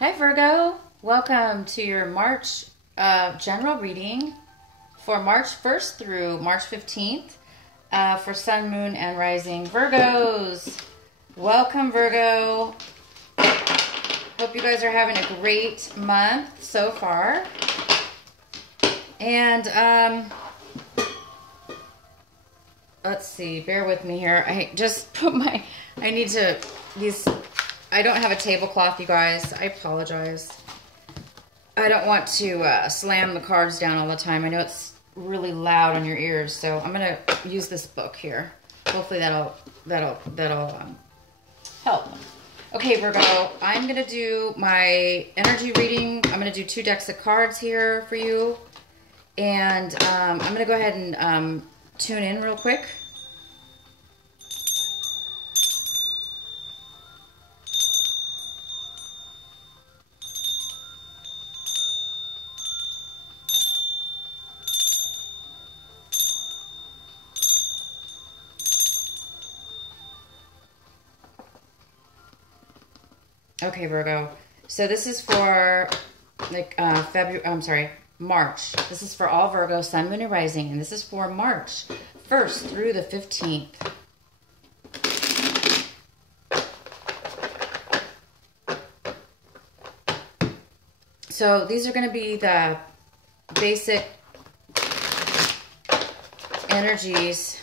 Hi Virgo, welcome to your March general reading for March 1st through March 15th for Sun, Moon, and Rising Virgos. Welcome Virgo. Hope you guys are having a great month so far. And let's see, bear with me here. I just put I don't have a tablecloth, you guys. I apologize. I don't want to slam the cards down all the time. I know it's really loud on your ears, so I'm gonna use this book here. Hopefully that'll help. Okay, Virgo, I'm gonna do my energy reading. I'm gonna do 2 decks of cards here for you, and I'm gonna go ahead and tune in real quick. Okay, Virgo. So this is for like March. This is for all Virgo, Sun, Moon, and Rising, and this is for March 1st through the 15th. So these are going to be the basic energies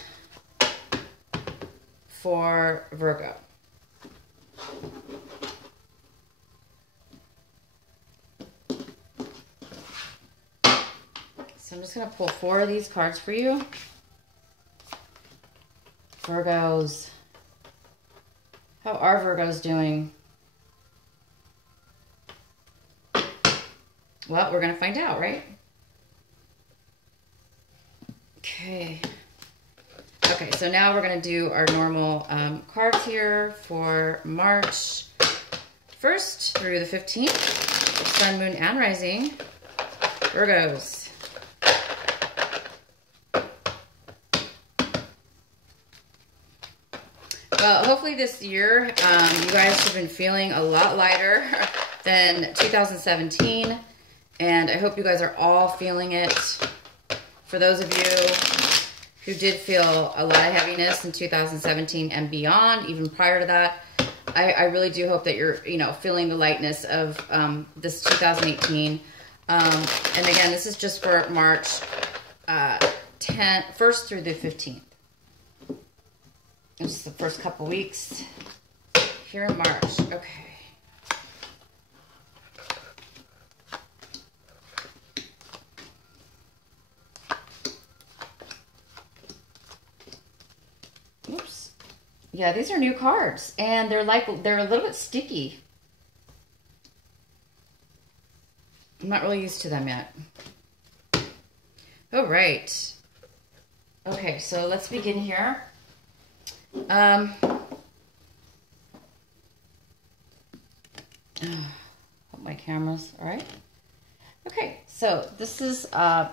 for Virgo. So I'm just going to pull 4 of these cards for you. Virgos. How are Virgos doing? Well, we're going to find out, right? Okay. Okay, so now we're going to do our normal cards here for March 1st through the 15th. Sun, Moon, and Rising. Virgos. Well, hopefully this year, you guys have been feeling a lot lighter than 2017, and I hope you guys are all feeling it. For those of you who did feel a lot of heaviness in 2017 and beyond, even prior to that, I really do hope that you're, feeling the lightness of this 2018. And again, this is just for March 1st through the 15th. It's the first couple weeks here in March. Okay. Oops. Yeah, these are new cards, and they're a little bit sticky. I'm not really used to them yet. All right. Okay, so let's begin here. Hope my camera's all right. Okay, so this is the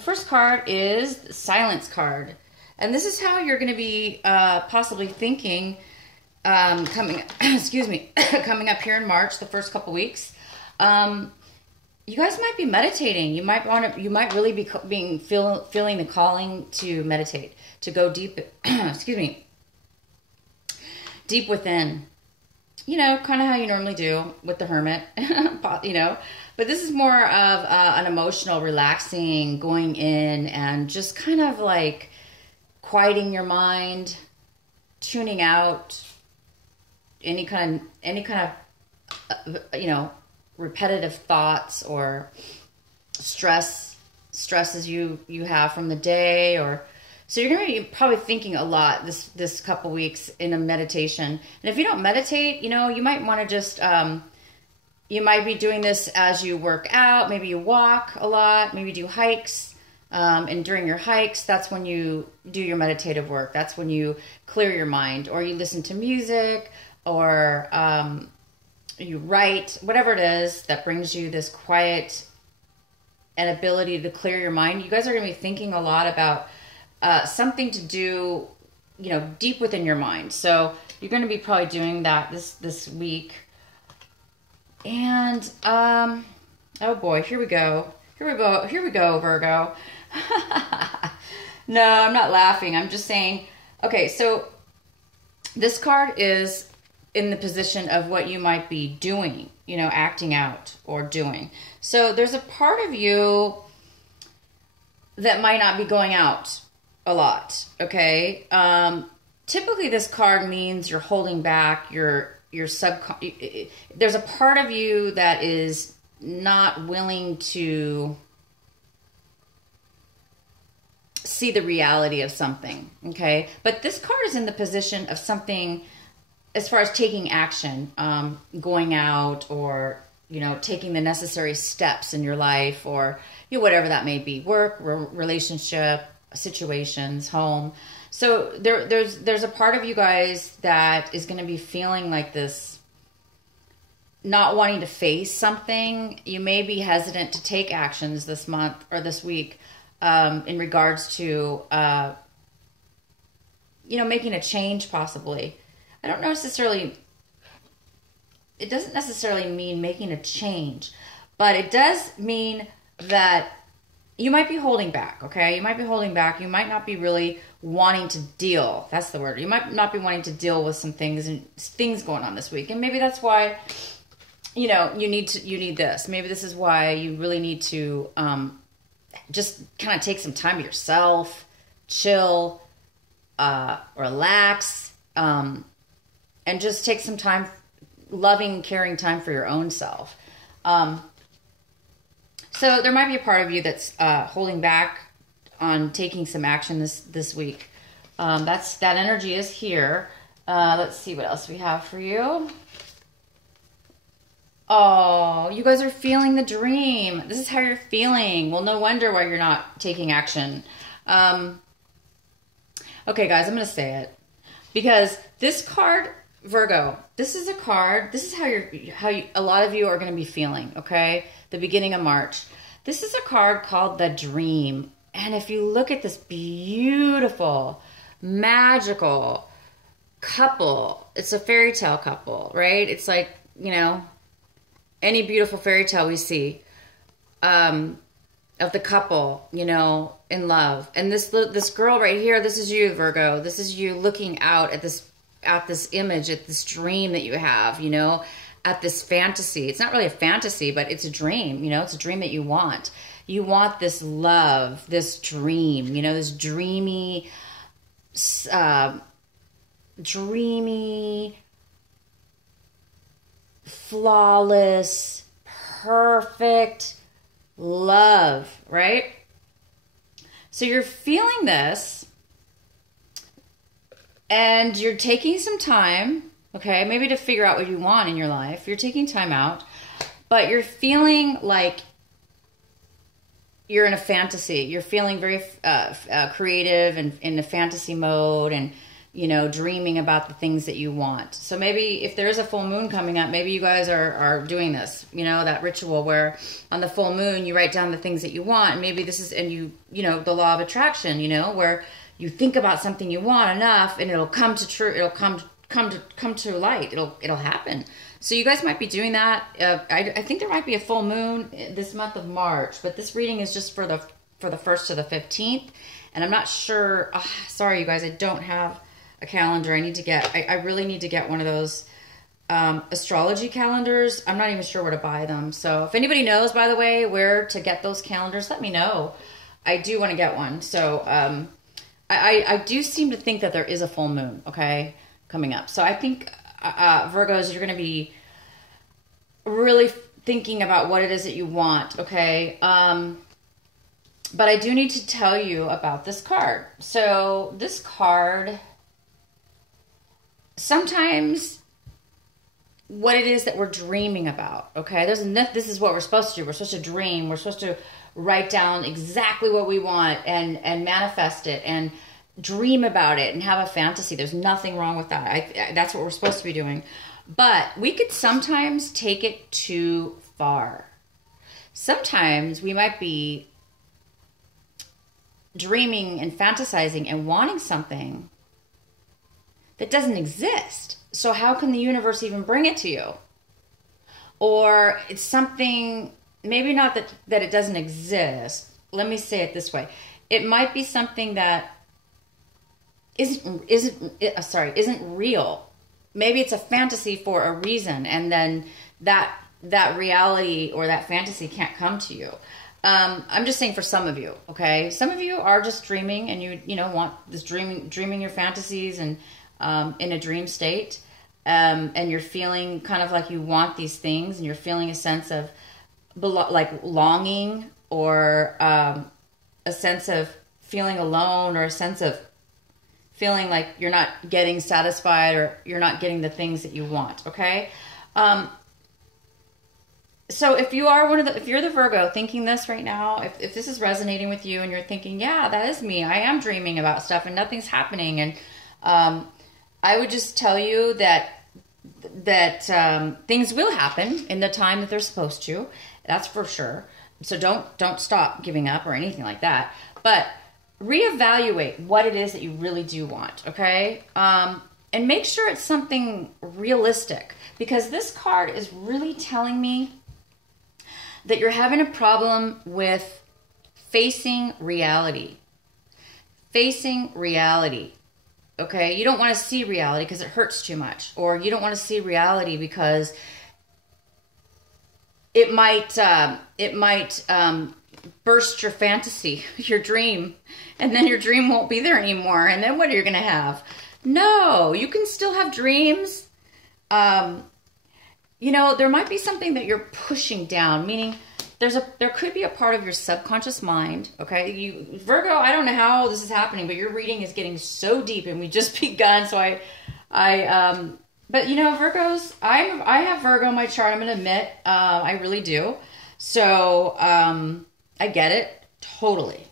first card is the silence card, and this is how you're going to be possibly thinking coming coming up here in March, the first couple weeks. You guys might be meditating. You might really be feeling the calling to meditate, to go deep. Deep within, kind of how you normally do with the hermit, but this is more of an emotional, relaxing, going in and just kind of like quieting your mind, tuning out any kind of, repetitive thoughts or stresses you have from the day, or so you're going to be probably thinking a lot this couple weeks in a meditation. And if you don't meditate, you might want to just, you might be doing this as you work out. Maybe you walk a lot, maybe do hikes. And during your hikes, that's when you do your meditative work. That's when you clear your mind, or you listen to music, or you write, whatever it is that brings you this quiet and ability to clear your mind. You guys are going to be thinking a lot about something to do, deep within your mind. So you're going to be probably doing that this week. And And, oh boy, here we go. Here we go, Virgo. No, I'm not laughing. I'm just saying, okay, so this card is in the position of what you might be doing, you know, acting out or doing. So there's a part of you that might not be going out a lot, okay? Typically this card means you're holding back, there's a part of you that is not willing to see the reality of something, okay? But this card is in the position of something as far as taking action, going out, or, you know, taking the necessary steps in your life, or, you know, whatever that may be, work, relationship, situations, home. So there's a part of you guys that is going to be feeling like this, not wanting to face something. You may be hesitant to take actions this month or this week in regards to, you know, making a change possibly. I don't necessarily, it doesn't necessarily mean making a change, but it does mean that you might be holding back, okay? You might be holding back. You might not be really wanting to deal. That's the word. You might not be wanting to deal with some things going on this week. And maybe that's why, you know, you need this. Maybe this is why you really need to just kind of take some time to yourself, chill, relax, and just take some time, loving, caring time for your own self. So there might be a part of you that's holding back on taking some action this week. That energy is here. Let's see what else we have for you. Oh, you guys are feeling the dream. This is how you're feeling. Well, no wonder why you're not taking action. Okay, guys, I'm going to say it. Because this card, Virgo, this is a card. This is how a lot of you are going to be feeling, okay? The beginning of March. This is a card called the Dream. And if you look at this beautiful, magical couple, it's a fairy tale couple, right? It's like, you know, any beautiful fairy tale we see of the couple, you know, in love. And this girl right here, this is you, Virgo. This is you looking out at this image, at this dream that you have, you know, at this fantasy. It's not really a fantasy, but it's a dream, you know, it's a dream that you want. You want this love, this dream, you know, this dreamy, flawless, perfect love, right? So you're feeling this and you're taking some time, okay, maybe to figure out what you want in your life. You're taking time out, but you're feeling like you're in a fantasy. You're feeling very creative and in a fantasy mode, and, you know, dreaming about the things that you want. So maybe if there is a full moon coming up, maybe you guys are doing this, you know, that ritual where on the full moon you write down the things that you want. And maybe this is, and you know, the law of attraction, you know, where you think about something you want enough and it'll come to true. It'll come to light. It'll happen. So you guys might be doing that. I think there might be a full moon this month of March, but this reading is just for the 1st to the 15th, and I'm not sure. Oh, sorry, you guys, I don't have a calendar. I really need to get one of those astrology calendars. I'm not even sure where to buy them. So if anybody knows, by the way, where to get those calendars, let me know. I do want to get one. So I do seem to think that there is a full moon, okay, coming up. So I think Virgos, you're going to be really thinking about what it is that you want, okay? But I do need to tell you about this card. So this card, sometimes what it is that we're dreaming about, okay? This is what we're supposed to do. We're supposed to dream. We're supposed to write down exactly what we want and manifest it and dream about it and have a fantasy. There's nothing wrong with that. That's what we're supposed to be doing. But we could sometimes take it too far. Sometimes we might be dreaming and fantasizing and wanting something that doesn't exist. So how can the universe even bring it to you? or it's something, maybe not that it doesn't exist. Let me say it this way. It might be something that isn't real. Maybe it's a fantasy for a reason, and then that reality or that fantasy can't come to you. I'm just saying for some of you, okay? Some of you are just dreaming, and you want this dreaming your fantasies and in a dream state, and you're feeling kind of like you want these things, and you're feeling a sense of like longing, or a sense of feeling alone, or a sense of feeling like you're not getting satisfied, or you're not getting the things that you want, okay? So if you're the Virgo thinking this right now, if this is resonating with you and you're thinking, yeah, that is me, I am dreaming about stuff and nothing's happening, and I would just tell you that things will happen in the time that they're supposed to. That's for sure. So don't stop giving up or anything like that. But reevaluate what it is that you really do want, okay? And make sure it's something realistic, because this card is really telling me that you're having a problem with facing reality. Facing reality. Okay? You don't want to see reality because it hurts too much. Or you don't want to see reality because it might burst your fantasy, your dream, and then your dream won't be there anymore. And then what are you going to have? No, you can still have dreams. There might be something that you're pushing down, meaning there could be a part of your subconscious mind, okay? Virgo, I don't know how this is happening, but your reading is getting so deep, and we just begun, so but Virgos, I have Virgo in my chart, I'm going to admit, I really do. So, I get it, totally.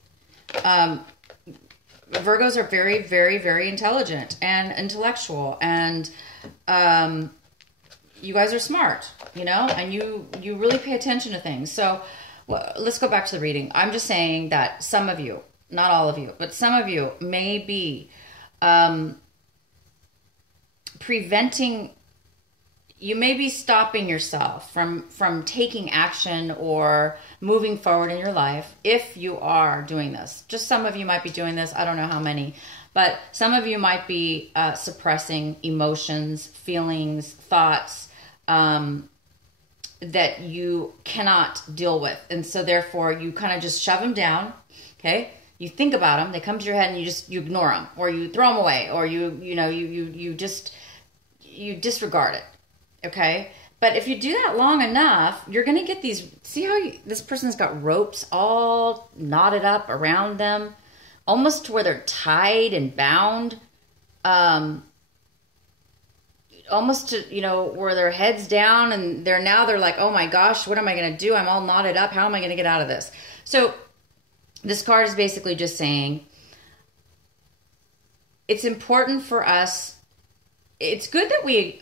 Virgos are very, very, very intelligent and intellectual, and you guys are smart, and you really pay attention to things. So let's go back to the reading. I'm just saying that some of you, not all of you, but some of you may be you may be stopping yourself from taking action or moving forward in your life if you are doing this. Just some of you might be doing this. I don't know how many. But some of you might be suppressing emotions, feelings, thoughts that you cannot deal with. And so therefore you kind of just shove them down, okay? You think about them, they come to your head, and you ignore them, or you throw them away, or you disregard it, okay? But if you do that long enough, you're going to get these, see how this person's got ropes all knotted up around them, almost to where they're tied and bound, almost to, where their head's down, and they're like, oh my gosh, what am I going to do? I'm all knotted up. How am I going to get out of this? So this card is basically just saying it's important for us. It's good that we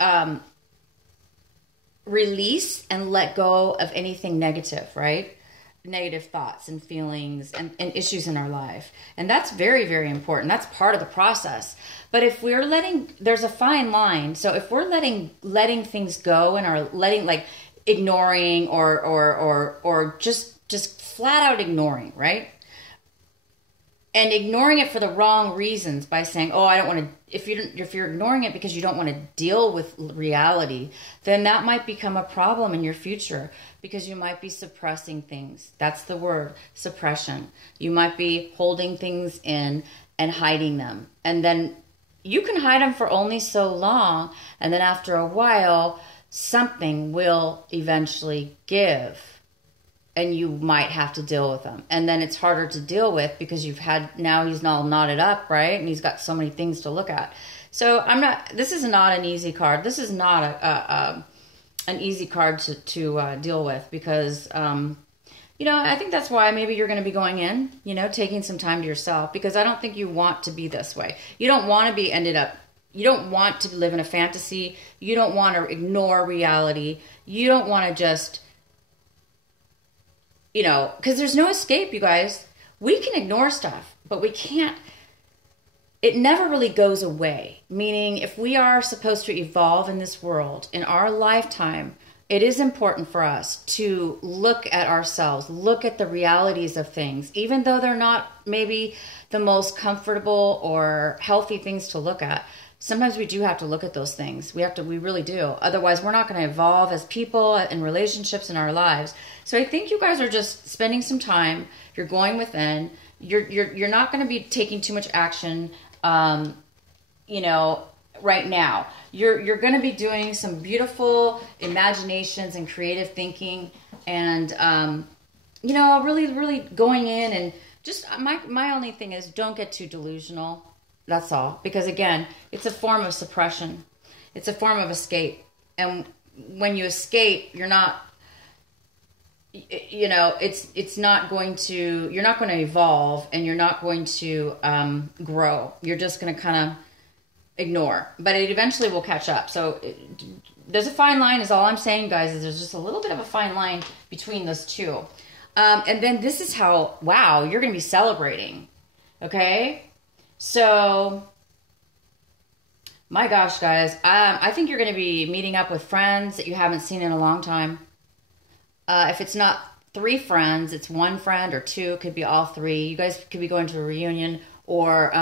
release and let go of anything negative, right? Negative thoughts and feelings and issues in our life. And that's very, very important. That's part of the process. But if we're there's a fine line. So if we're letting things go and are ignoring or just flat out ignoring, right? And ignoring it for the wrong reasons by saying, oh, I don't want to, if you're ignoring it because you don't want to deal with reality, then that might become a problem in your future, because you might be suppressing things. That's the word, suppression. You might be holding things in and hiding them. And then you can hide them for only so long, and then after a while, something will eventually give. And you might have to deal with them. And then it's harder to deal with because now he's all knotted up, right? And he's got so many things to look at. So this is not an easy card. This is not an easy card to deal with, because, I think that's why maybe you're going to be going in, taking some time to yourself, because I don't think you want to be this way. You don't want to you don't want to live in a fantasy. You don't want to ignore reality. You don't want to just, because there's no escape, you guys. We can ignore stuff, but we can't. It never really goes away. Meaning, if we are supposed to evolve in this world, in our lifetime, it is important for us to look at ourselves, look at the realities of things, even though they're not maybe the most comfortable or healthy things to look at. Sometimes we do have to look at those things. We really do. Otherwise, we're not going to evolve as people in relationships in our lives. So I think you guys are just spending some time. You're going within. You're not going to be taking too much action, you know, right now. You're going to be doing some beautiful imaginations and creative thinking, and you know, really going in, and just my only thing is, don't get too delusional. That's all. Because again, it's a form of suppression. It's a form of escape. And when you escape, you're not, you know, it's not going to, you're not going to evolve, and you're not going to grow. You're just going to kind of ignore. But it eventually will catch up. So there's a fine line, is all I'm saying, guys, is there's just a little bit of a fine line between those two. And then this is how, wow, you're going to be celebrating. Okay? So, my gosh, guys, I think you're going to be meeting up with friends that you haven't seen in a long time. If it's not 3 friends, it's 1 friend or 2. It could be all 3. You guys could be going to a reunion, or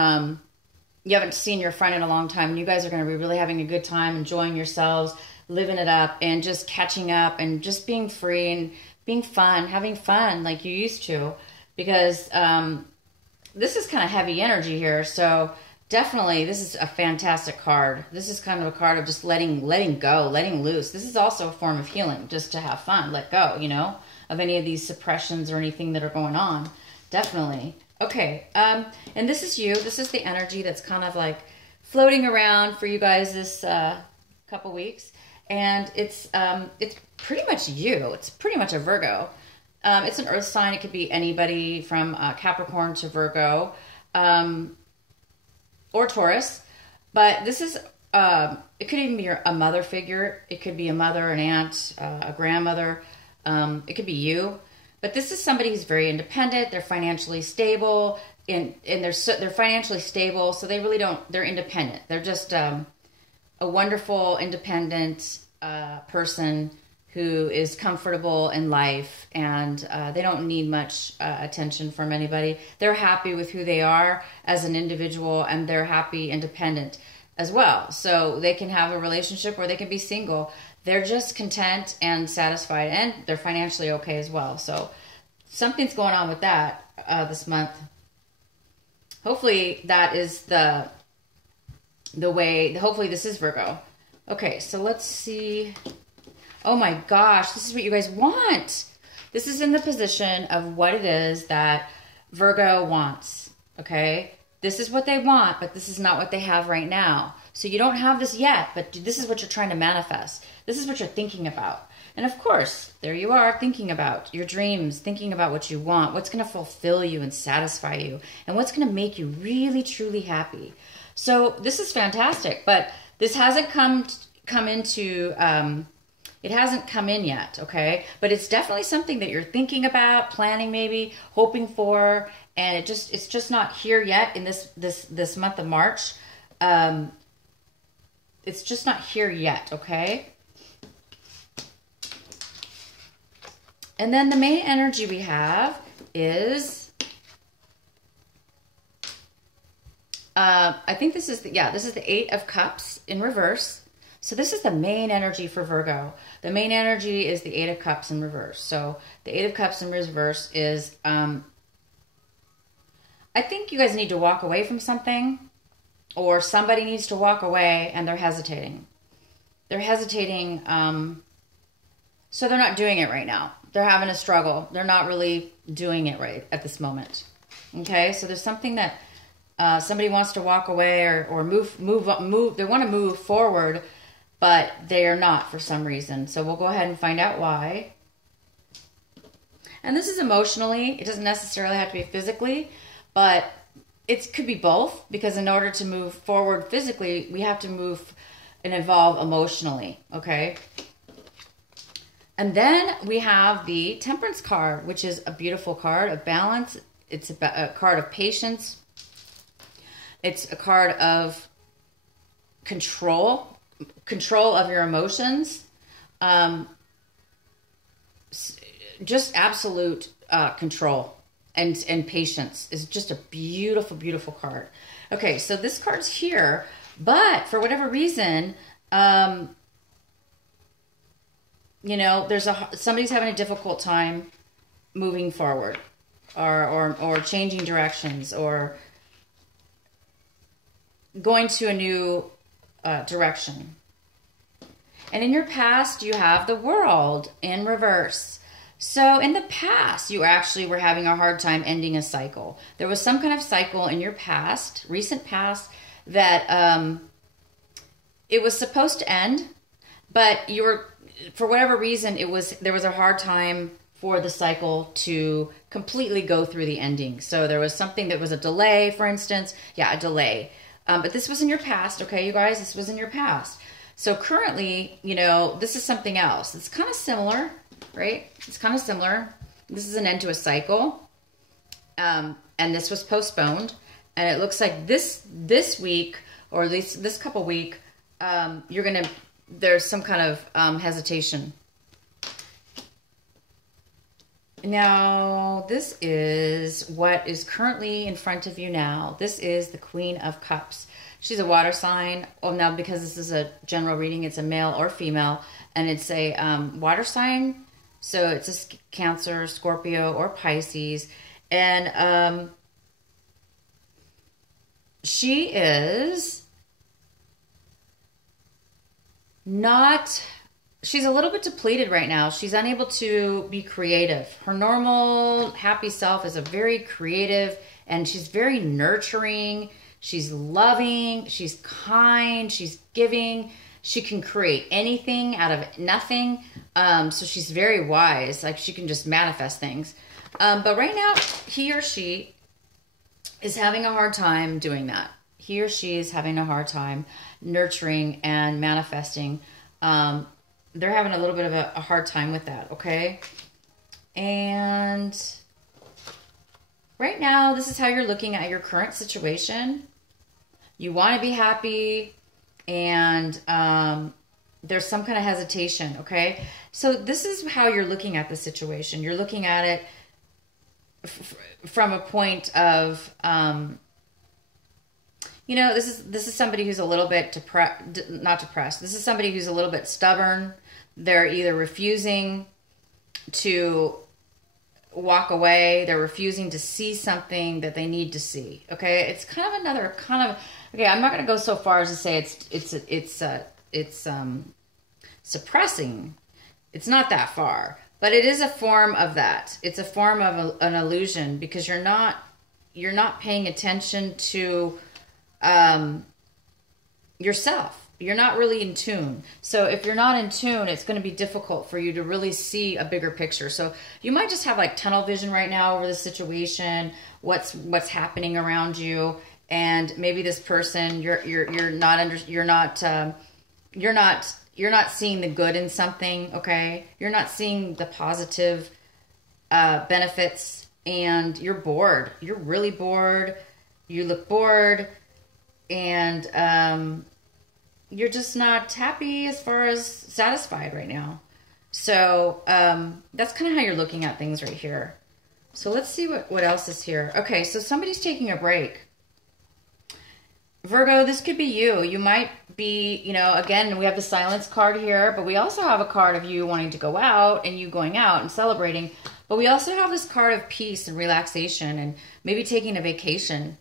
you haven't seen your friend in a long time, and you guys are going to be really having a good time, enjoying yourselves, living it up, and just catching up, and just being free, and being fun, having fun like you used to, because this is kind of heavy energy here. So definitely, this is a fantastic card. This is kind of a card of just letting go, letting loose. This is also a form of healing, just to have fun, let go, you know, of any of these suppressions or anything that are going on. Definitely. Okay, and this is you. This is the energy that's kind of like floating around for you guys this couple weeks. And it's pretty much you. It's pretty much a Virgo. It's an earth sign. It could be anybody from Capricorn to Virgo, or Taurus. But this is, it could even be a mother figure. It could be a mother, an aunt, a grandmother. It could be you. But this is somebody who's very independent. They're financially stable, and they're financially stable. So they really don't, they're independent. They're just a wonderful, independent person who is comfortable in life, and they don't need much attention from anybody. They're happy with who they are as an individual, and they're happy, independent as well. So they can have a relationship, or they can be single. They're just content and satisfied, and they're financially okay as well. So something's going on with that this month. Hopefully that is the way, hopefully this is Virgo. Okay, so let's see. Oh my gosh, this is what you guys want. This is in the position of what it is that Virgo wants, okay? This is what they want, but this is not what they have right now. So you don't have this yet, but this is what you're trying to manifest. This is what you're thinking about. And of course, there you are thinking about your dreams, thinking about what you want, what's going to fulfill you and satisfy you, and what's going to make you really, truly happy. So this is fantastic, but this hasn't come into... it hasn't come in yet, okay? But it's definitely something that you're thinking about, planning maybe, hoping for, and it's just not here yet in this month of March. It's just not here yet, okay? And then the main energy we have is, I think this is the 8 of Cups in reverse. So this is the main energy for Virgo. The main energy is the 8 of Cups in reverse. So the 8 of Cups in reverse is, I think you guys need to walk away from something, or somebody needs to walk away, and they're hesitating. They're hesitating, so they're not doing it right now. They're having a struggle. They're not really doing it right at this moment. Okay, so there's something that somebody wants to walk away or move. They want to move forward, but they are not for some reason. So we'll go ahead and find out why. And this is emotionally. It doesn't necessarily have to be physically, but it could be both, because in order to move forward physically, we have to move and evolve emotionally, okay? And then we have the Temperance card, which is a beautiful card of balance. It's a card of patience. It's a card of control of your emotions. just absolute control and patience. Is just a beautiful, beautiful card. Okay, so this card's here, but for whatever reason, you know, somebody's having a difficult time moving forward, or changing directions, or going to a new direction. And in your past, you have the World in reverse. So in the past, you actually were having a hard time ending a cycle. There was some kind of cycle in your past, recent past, that it was supposed to end, but for whatever reason, there was a hard time for the cycle to completely go through the ending. So there was something that was a delay, for instance. Yeah, a delay. But this was in your past, okay, you guys? This was in your past. So currently, you know, this is something else. It's kind of similar, right? It's kind of similar. This is an end to a cycle. And this was postponed. And it looks like this week, or at least this couple week, there's some kind of hesitation. Now, this is what is currently in front of you now. This is the Queen of Cups. She's a water sign. Well, now, because this is a general reading, it's a male or female, and it's a water sign. So it's a Cancer, Scorpio, or Pisces. And she is not... She's a little bit depleted right now. She's unable to be creative. Her normal happy self is a very creative, and she's very nurturing. She's loving. She's kind. She's giving. She can create anything out of nothing. So she's very wise. Like, she can just manifest things. But right now, he or she is having a hard time doing that. He or she is having a hard time nurturing and manifesting. They're having a little bit of a hard time with that, okay? And right now, this is how you're looking at your current situation. You want to be happy, and there's some kind of hesitation, okay? So this is how you're looking at the situation. You're looking at it from a point of... you know, this is somebody who's a little bit not depressed. This is somebody who's a little bit stubborn. They're either refusing to walk away. They're refusing to see something that they need to see. Okay, it's kind of another kind of. Okay, I'm not going to go so far as to say it's suppressing. It's not that far, but it is a form of that. It's a form of an illusion, because you're not paying attention to yourself. You're not really in tune. So if you're not in tune, it's going to be difficult for you to really see a bigger picture. So you might just have like tunnel vision right now over the situation, what's happening around you, and maybe this person you're not seeing the good in something. Okay, you're not seeing the positive benefits, and you're bored. You're really bored. You look bored. And you're just not happy as far as satisfied right now. So that's kind of how you're looking at things right here. So let's see what else is here. Okay, so somebody's taking a break. Virgo, this could be you. You might be, you know, again, we have the silence card here, but we also have a card of you wanting to go out and you going out and celebrating. But we also have this card of peace and relaxation, and maybe taking a vacation.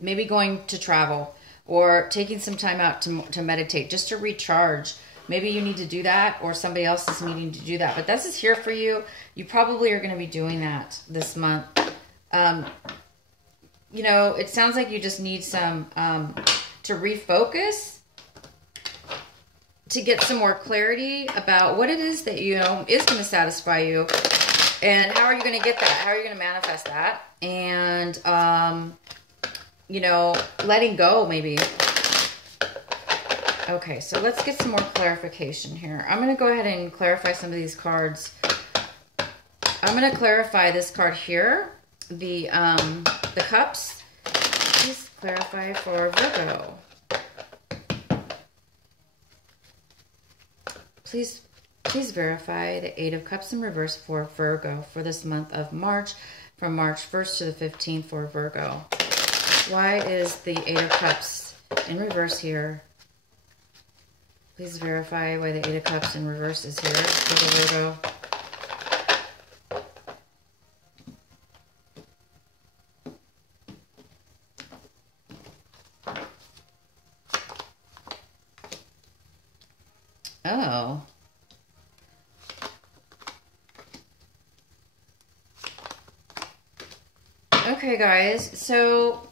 Maybe going to travel, or taking some time out to meditate, just to recharge. Maybe you need to do that, or somebody else is needing to do that. But this is here for you. You probably are going to be doing that this month. You know, it sounds like you just need some to refocus, to get some more clarity about what it is that, you know, is going to satisfy you. And how are you going to get that? How are you going to manifest that? And... you know, letting go, maybe. Okay, so let's get some more clarification here. I'm going to go ahead and clarify some of these cards. I'm going to clarify this card here, the cups. Please clarify for Virgo. Please Please verify the Eight of Cups in reverse for Virgo for this month of March, from March 1st to the 15th for Virgo. Why is the Eight of Cups in reverse here? Please verify why the Eight of Cups in reverse is here for the Virgo. Oh. Okay, guys, so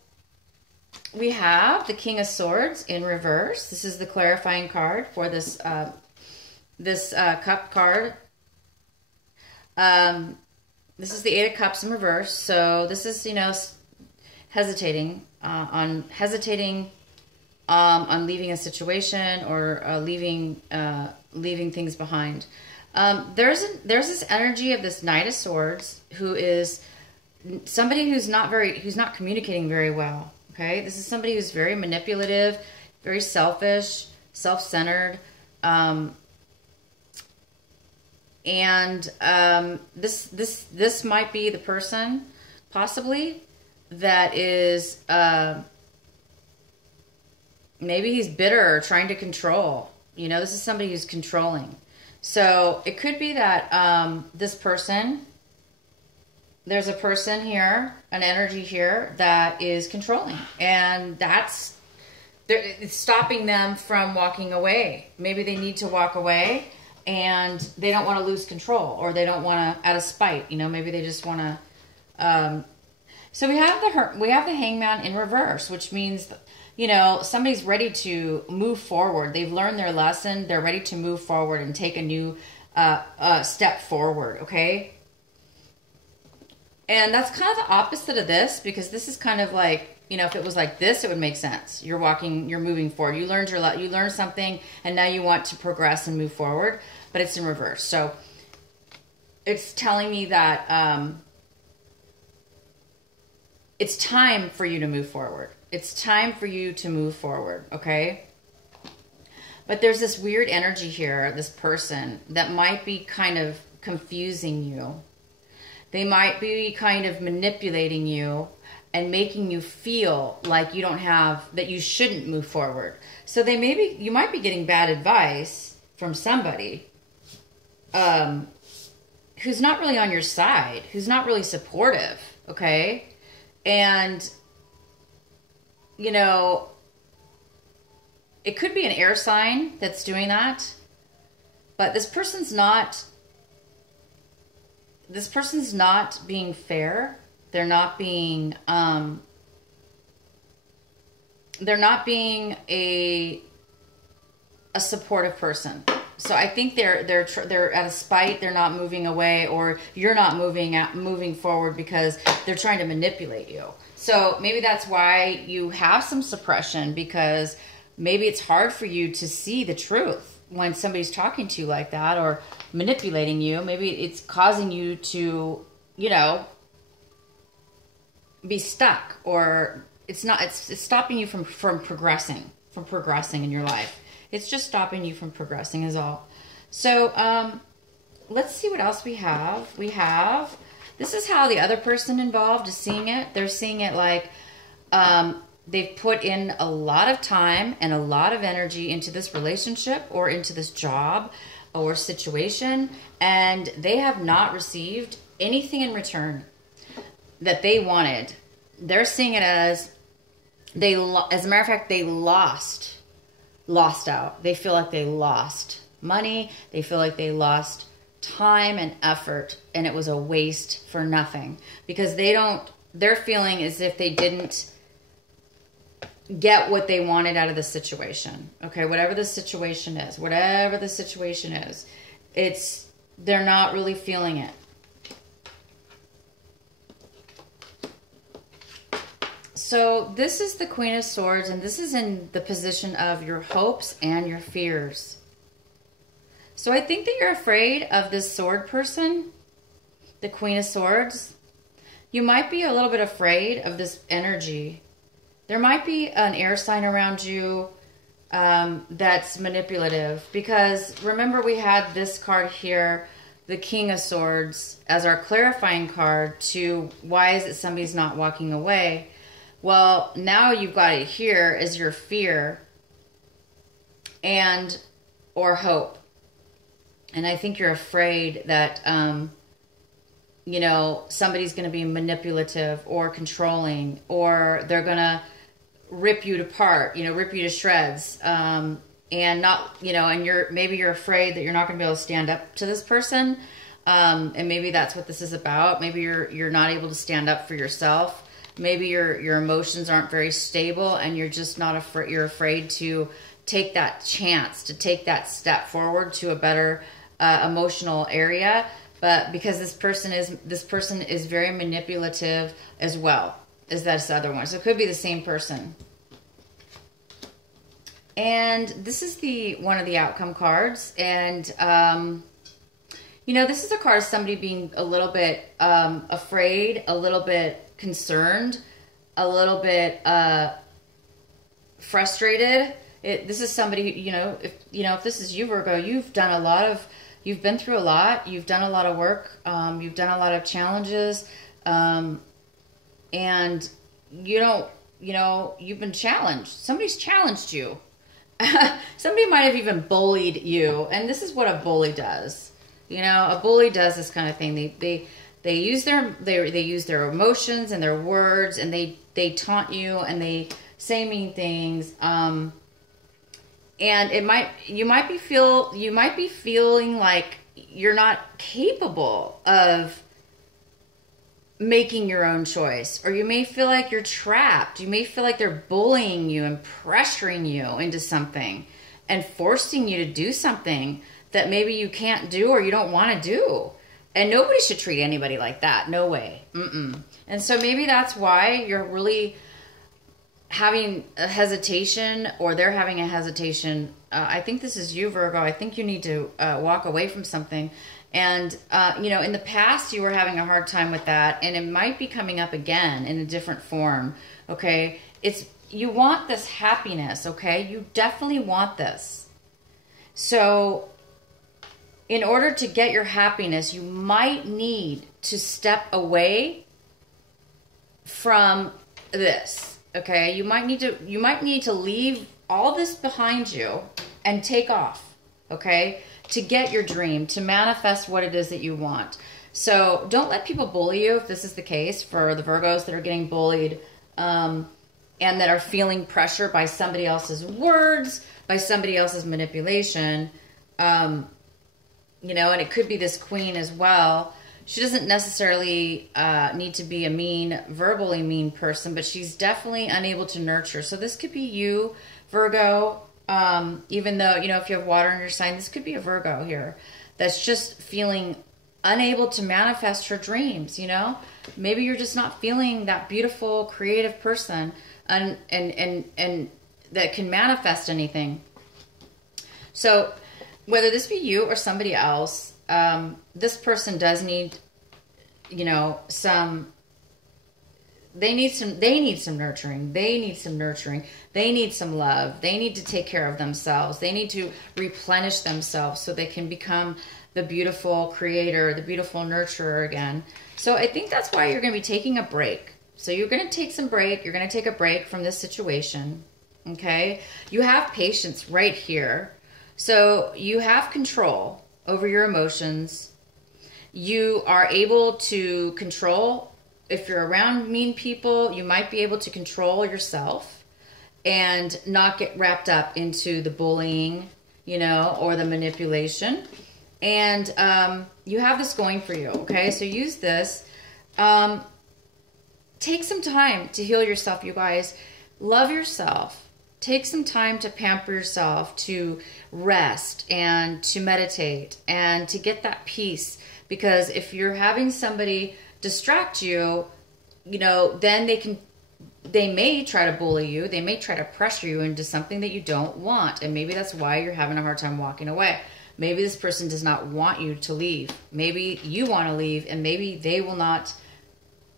we have the King of Swords in reverse. This is the clarifying card for this cup card. This is the Eight of Cups in reverse. So this is, you know, hesitating on leaving a situation or leaving things behind. There's this energy of this Knight of Swords who is somebody who's not communicating very well. Okay, this is somebody who's very manipulative, very selfish, self-centered, this might be the person, possibly, that is maybe he's bitter or trying to control. You know, this is somebody who's controlling. So it could be that this person, there's a person here, an energy here that is controlling, and it's stopping them from walking away. Maybe they need to walk away and they don't want to lose control, or they don't want to, out of spite, you know, maybe they just want to, so we have the Hangman in reverse, which means, you know, somebody's ready to move forward. They've learned their lesson. They're ready to move forward and take a new step forward, okay? And that's kind of the opposite of this, because this is kind of like, you know, if it was like this, it would make sense. You're moving forward. You learned something, and now you want to progress and move forward, but it's in reverse. So it's telling me that it's time for you to move forward. It's time for you to move forward, okay? But there's this weird energy here, this person, that might be kind of confusing you. They might be kind of manipulating you and making you feel like that you shouldn't move forward. So you might be getting bad advice from somebody who's not really on your side, who's not really supportive, okay? And, you know, it could be an air sign that's doing that, but this person's not being fair. They're not being a supportive person. So I think they're out of spite. They're not moving away, or you're not moving forward because they're trying to manipulate you. So maybe that's why you have some suppression, because maybe it's hard for you to see the truth when somebody's talking to you like that or manipulating you. Maybe it's causing you to, you know, be stuck, or it's stopping you from progressing in your life. It's just stopping you from progressing is all. So let's see what else we have. This is how the other person involved is seeing it. They're seeing it like they've put in a lot of time and a lot of energy into this relationship or into this job or situation, and they have not received anything in return that they wanted. They're seeing it as as a matter of fact, they lost out. They feel like they lost money. They feel like they lost time and effort, and it was a waste for nothing, because they're feeling as if they didn't get what they wanted out of the situation. Okay, whatever the situation is, they're not really feeling it. So this is the Queen of Swords, and this is in the position of your hopes and your fears. So I think that you're afraid of this sword person, the Queen of Swords. You might be a little bit afraid of this energy. There might be an air sign around you that's manipulative. Because remember, we had this card here, the King of Swords, as our clarifying card to why is it somebody's not walking away. Well, now you've got it here as your fear and or hope. And I think you're afraid that, you know, somebody's going to be manipulative or controlling, or they're going to rip you apart, you know, rip you to shreds. And not, you know, and maybe you're afraid that you're not going to be able to stand up to this person. And maybe that's what this is about. Maybe you're not able to stand up for yourself. Maybe your emotions aren't very stable, and you're just not afraid. You're afraid to take that chance, to take that step forward to a better emotional area. But because this person is very manipulative as well as this other one, so it could be the same person. And this is one of the outcome cards, and you know, this is a card of somebody being a little bit afraid, a little bit concerned, a little bit frustrated. This is somebody, if this is you, Virgo, you've been through a lot, you've done a lot of work, you've done a lot of challenges, and you've been challenged. Somebody's challenged you. Somebody might have even bullied you, and this is what a bully does. You know, a bully does this kind of thing. They use their emotions and their words, and they taunt you, and they say mean things. And you might be feeling like you're not capable of making your own choice, or you may feel like you're trapped. You may feel like they're bullying you and pressuring you into something and forcing you to do something that maybe you can't do or you don't want to do. And nobody should treat anybody like that. No way. And so maybe that's why you're really having a hesitation, or they're having a hesitation. I think this is you, Virgo. I think you need to walk away from something. And, in the past, you were having a hard time with that, and it might be coming up again in a different form, okay? You want this happiness, okay? You definitely want this. So in order to get your happiness, you might need to step away from this, okay? You might need to leave all this behind you and take off, okay? To get your dream, to manifest what it is that you want. So don't let people bully you if this is the case for the Virgos that are getting bullied and that are feeling pressure by somebody else's words, by somebody else's manipulation. And it could be this Queen as well. She doesn't necessarily need to be a verbally mean person, but she's definitely unable to nurture. So this could be you, Virgo. Even though, if you have water in your sign, this could be a Virgo here that's just feeling unable to manifest her dreams, Maybe you're just not feeling that beautiful, creative person and that can manifest anything. So whether this be you or somebody else, this person does need, They need some nurturing. They need some nurturing. They need some love. They need to take care of themselves. They need to replenish themselves so they can become the beautiful creator, the beautiful nurturer again. So I think that's why you're going to be taking a break. So you're going to take some break. You're going to take a break from this situation. Okay? You have patience right here. So you have control over your emotions. You are able to control. If you're around mean people, you might be able to control yourself and not get wrapped up into the bullying, or the manipulation. And you have this going for you, okay? So use this. Take some time to heal yourself, you guys. Love yourself. Take some time to pamper yourself, to rest and to meditate and to get that peace. Because if you're having somebody distract you, then they may try to bully you. They may try to pressure you into something that you don't want. And maybe that's why you're having a hard time walking away. Maybe this person does not want you to leave. Maybe you want to leave, and maybe they will not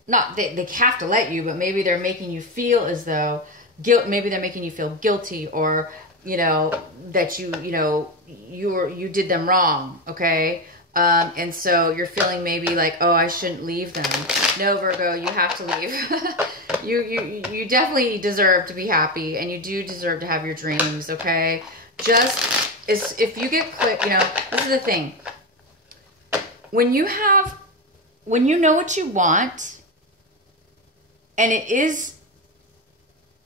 they have to let you, but maybe they're making you feel as though maybe they're making you feel guilty, or that you did them wrong, okay? And so you're feeling maybe like, oh, I shouldn't leave them. No, Virgo, you have to leave. You definitely deserve to be happy, and you do deserve to have your dreams, okay? Just if you get clipped, this is the thing. When you know what you want, and it is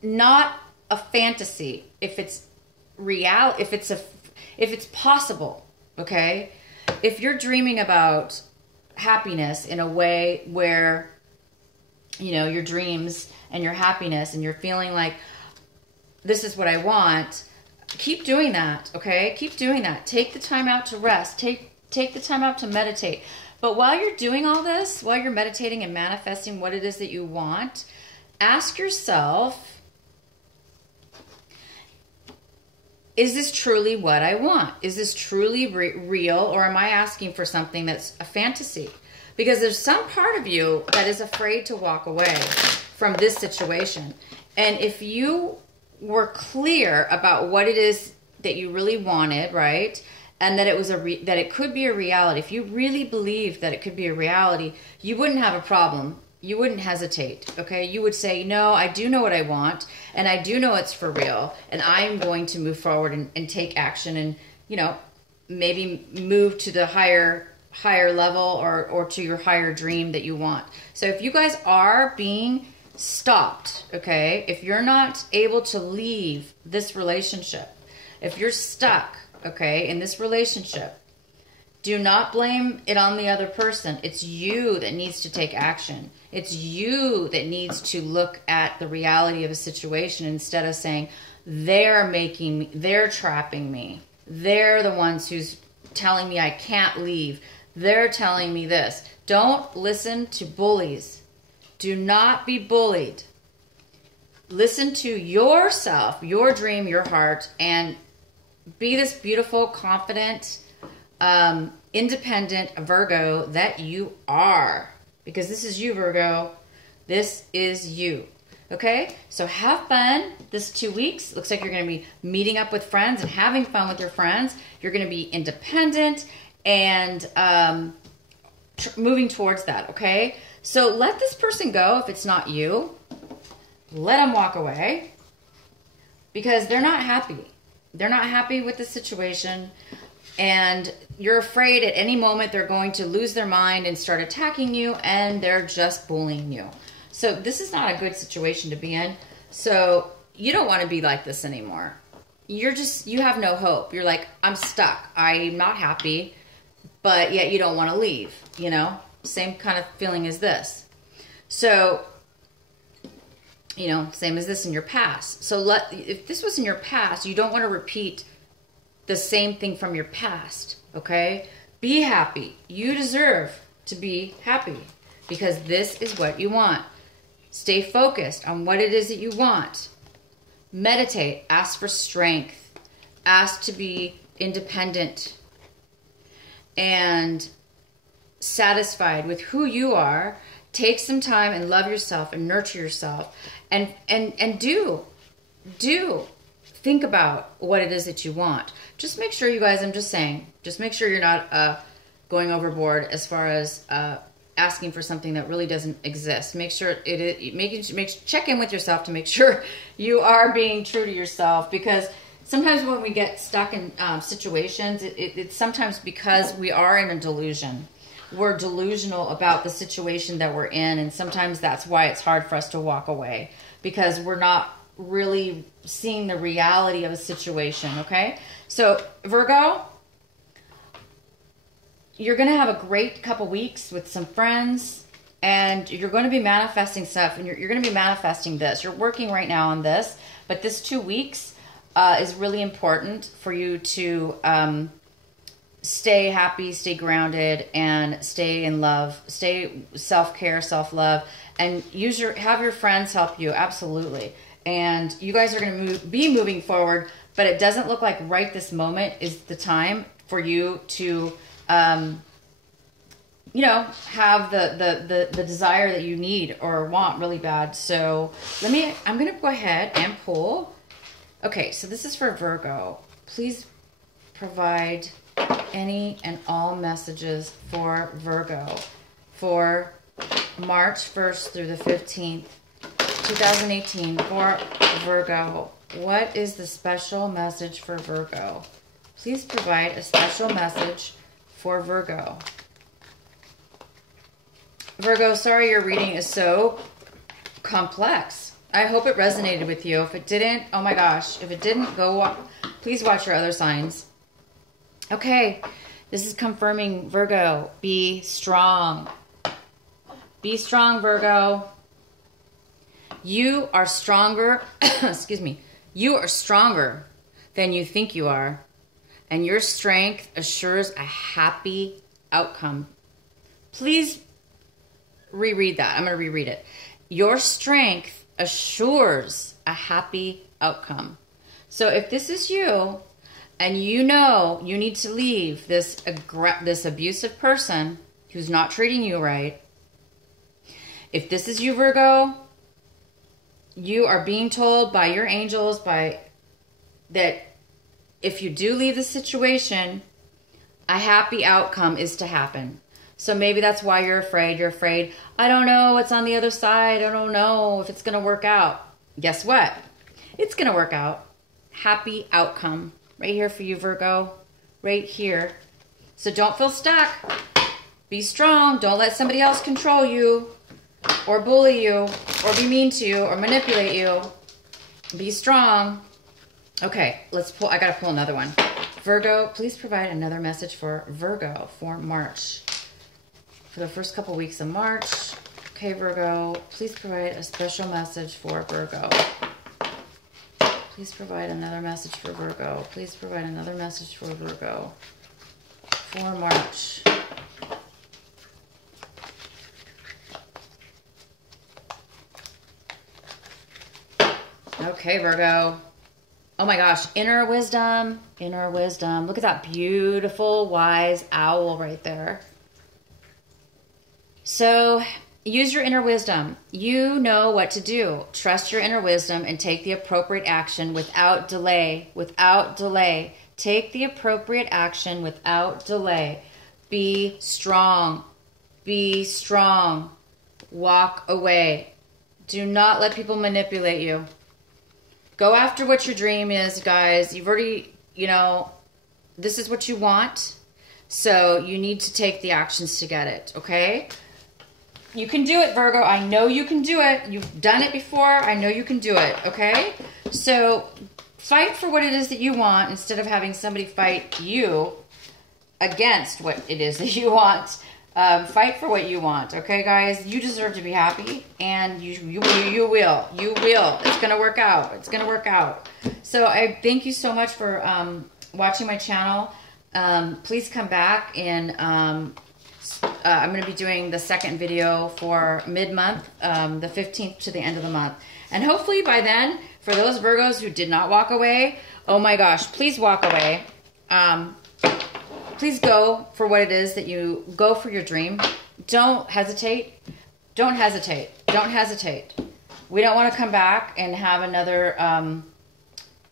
not a fantasy, if it's real, if it's possible, okay? If you're dreaming about happiness in a way where, your dreams and your happiness, and you're feeling like, this is what I want, keep doing that, okay? Keep doing that. Take the time out to rest. Take the time out to meditate. But while you're doing all this, while you're meditating and manifesting what it is that you want, ask yourself, is this truly what I want? Is this truly real, or am I asking for something that's a fantasy? Because there's some part of you that is afraid to walk away from this situation. And if you were clear about what it is that you really wanted, right? And that it was that it could be a reality. If you really believed that it could be a reality, you wouldn't have a problem. You wouldn't hesitate, okay? You would say, no, I do know what I want, and I do know it's for real, and I'm going to move forward and take action and, maybe move to the higher level or to your higher dream that you want. So if you guys are being stopped, okay, if you're not able to leave this relationship, if you're stuck, okay, in this relationship, do not blame it on the other person. It's you that needs to take action. It's you that needs to look at the reality of a situation instead of saying, they're making me, they're trapping me. They're the ones who's telling me I can't leave. They're telling me this. Don't listen to bullies. Do not be bullied. Listen to yourself, your dream, your heart, and be this beautiful, confident, independent Virgo that you are. Because this is you, Virgo. This is you. Okay? So have fun this 2 weeks. Looks like you're going to be meeting up with friends and having fun with your friends. You're going to be independent and moving towards that. Okay? So let this person go if it's not you. Let them walk away. Because they're not happy. They're not happy with the situation. And you're afraid at any moment they're going to lose their mind and start attacking you, and they're just bullying you. So this is not a good situation to be in. So you don't want to be like this anymore. You have no hope. You're like, I'm stuck. I'm not happy, but yet you don't want to leave, Same kind of feeling as this. So, same as this in your past. So if this was in your past, you don't want to repeat the same thing from your past, okay? Be happy. You deserve to be happy because this is what you want. Stay focused on what it is that you want. Meditate. Ask for strength. Ask to be independent and satisfied with who you are. Take some time and love yourself and nurture yourself and do think about what it is that you want. Just make sure, you guys, I'm just saying, just make sure you're not going overboard as far as asking for something that really doesn't exist. Make sure check in with yourself to make sure you are being true to yourself, because sometimes when we get stuck in situations, it's sometimes because we are in a delusion. We're delusional about the situation that we're in, and sometimes that's why it's hard for us to walk away, because we're not really seeing the reality of a situation, okay? So, Virgo, you're going to have a great couple weeks with some friends, and you're going to be manifesting stuff, and you're going to be manifesting this. You're working right now on this, but this 2 weeks is really important for you to stay happy, stay grounded, and stay in love. Stay self-care, self-love, and have your friends help you, absolutely. And you guys are going to be moving forward, but it doesn't look like right this moment is the time for you to, have the desire that you need or want really bad. So I'm going to go ahead and pull Okay, so this is for Virgo. Please provide any and all messages for Virgo for March 1st through the 15th, 2018 for Virgo. What is the special message for Virgo? Please provide a special message for Virgo. Virgo, sorry your reading is so complex. I hope it resonated with you. If it didn't, oh my gosh. If it didn't, please watch your other signs. Okay, this is confirming, Virgo, be strong. Be strong, Virgo. You are stronger, excuse me, you are stronger than you think you are. And your strength assures a happy outcome. Please reread that. I'm going to reread it. Your strength assures a happy outcome. So if this is you and you know you need to leave this abusive person who's not treating you right, if this is you, Virgo, you are being told by your angels that if you do leave the situation, a happy outcome is to happen. So maybe that's why you're afraid. You're afraid, I don't know what's on the other side. I don't know if it's going to work out. Guess what? It's going to work out. Happy outcome. Right here for you, Virgo. Right here. So don't feel stuck. Be strong. Don't let somebody else control you or bully you or be mean to you or manipulate you. Be strong. Okay, let's pull. I got to pull another one. Virgo, please provide another message for Virgo for March. For the first couple weeks of March. Okay, Virgo, please provide a special message for Virgo. Please provide another message for Virgo. Please provide another message for Virgo for March. Okay, Virgo. Oh my gosh, inner wisdom, inner wisdom. Look at that beautiful, wise owl right there. So use your inner wisdom. You know what to do. Trust your inner wisdom and take the appropriate action without delay. Without delay. Take the appropriate action without delay. Be strong. Be strong. Walk away. Do not let people manipulate you. Go after what your dream is, guys. You've already, this is what you want. So you need to take the actions to get it, okay? You can do it, Virgo. I know you can do it. You've done it before. I know you can do it, okay? So fight for what it is that you want instead of having somebody fight you against what it is that you want. Fight for what you want, okay, guys? You deserve to be happy, and you will. You will. It's going to work out. It's going to work out. So I thank you so much for watching my channel. Please come back and... I'm going to be doing the second video for mid-month, the 15th to the end of the month. And hopefully by then, for those Virgos who did not walk away, oh my gosh, please walk away. Please go for what it is that you go for your dream. Don't hesitate. Don't hesitate. Don't hesitate. We don't want to come back and have another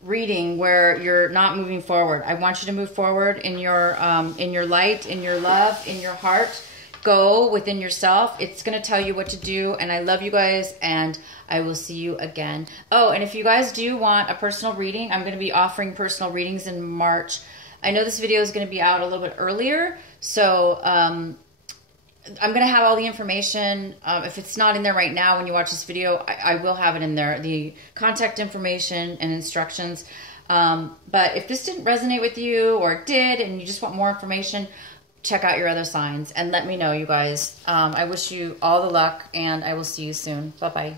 reading where you're not moving forward. I want you to move forward in your light, in your love, in your heart. Go within yourself. It's going to tell you what to do. And I love you guys, and I will see you again. Oh, and if you guys do want a personal reading, I'm going to be offering personal readings in March. I know this video is going to be out a little bit earlier, so I'm going to have all the information. If it's not in there right now when you watch this video, I will have it in there, the contact information and instructions. But if this didn't resonate with you, or it did, and you just want more information, check out your other signs and let me know, you guys. I wish you all the luck, and I will see you soon. Bye-bye.